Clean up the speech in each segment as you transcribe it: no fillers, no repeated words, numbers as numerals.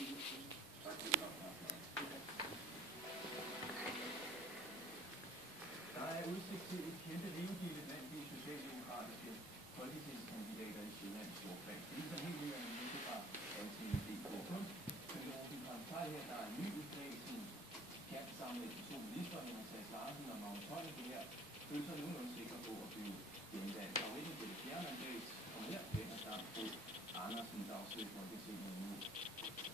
Der er udsigt til et kæmpe levegilde blandt de socialdemokratiske folketingskandidater i Sjællands Storkreds. Det er en helt ny analyse fra Altinget.dk. Men Rosenkrantz her, der er ny i kredsen, kan sammen med de to ministre, Henrik Sass Larsen og Magnus Heunicke her, føler sig nogenlunde sikre på at blive genvalgt. Der er jo ikke til det fjerde mandat, og her vender sig på Andersen, der også vil Folketinget nu.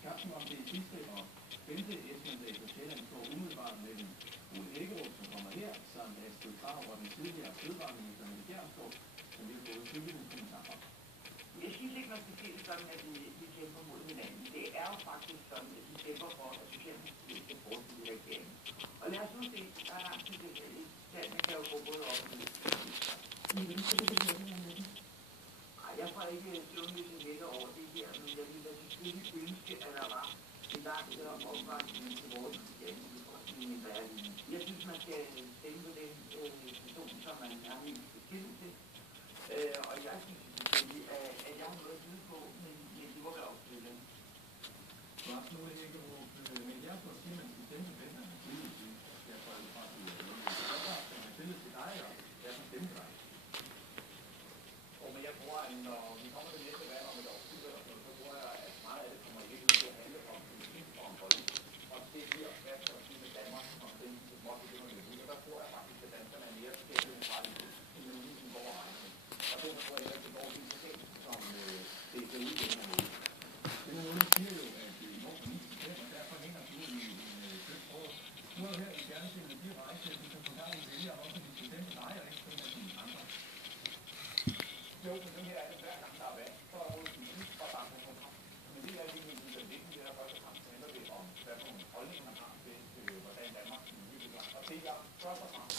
Kampen om det sidste og femte S-mandat på Sjælland står umiddelbart mellem Ole Hækkerup, som kommer her, samt Astrid Krag og den tidligere fødevareminister Mette Gjerskov, som vi har fået følgende kommentarer. Jeg synes ikke, man skal se det sådan, at vi kæmper mod hinanden. Det er jo faktisk sådan, at vi kæmper for, at Socialdemokratiet skal fortsætte i regeringen. Og lad os nu se, der er langt til det fælles. Tallene kan jo gå både op og ned. Nej, jeg får ikke søvnløse nætter over det her, men jeg vil da selvfølgelig ønske, at der var en langt opbakning til vores regeringsbefolkning, end der er lige. Jeg synes, man skal stemme på den person, som man er helt tillid til. Og jeg synes selvfølgelig, at jeg har noget at byde på, men det må være op til dem. Du har nu ikke råbt, men jeg får sige, at man skal stemme på den, man har tillid til. Jeg får det fra at man har tillid til dig, og jeg kan stemme dig. Men jeg tror, at når vi kommer til næste valg om et år, så tror jeg, at meget af det kommer ikke til at handle om politik og om politik. Og det bliver svært at sige med Danmark, og det måtte det noget ud. Og der tror jeg faktisk, at danskerne er mere skældemokratiske i udviklingen går regning. Og derfor tror jeg, at det går lige så galt, som det ser ud i den her måde. Den her måde siger jo, at i går på 9. og derfor hænger du i en køb på. Nu er her i fjernsynet direkte, at du kan få gang i vælger også, hvis du stemmer dig og ikke stemmer dine andre. Jo, men den her er det hver gang, der er valg, så er der både politik og der er program. Men det er ikke en vigtig, det er først og fremmest handler det om, hvad for nogle holdninger man har til, hvordan Danmark skal udvikle sig. Og det er først og fremmest,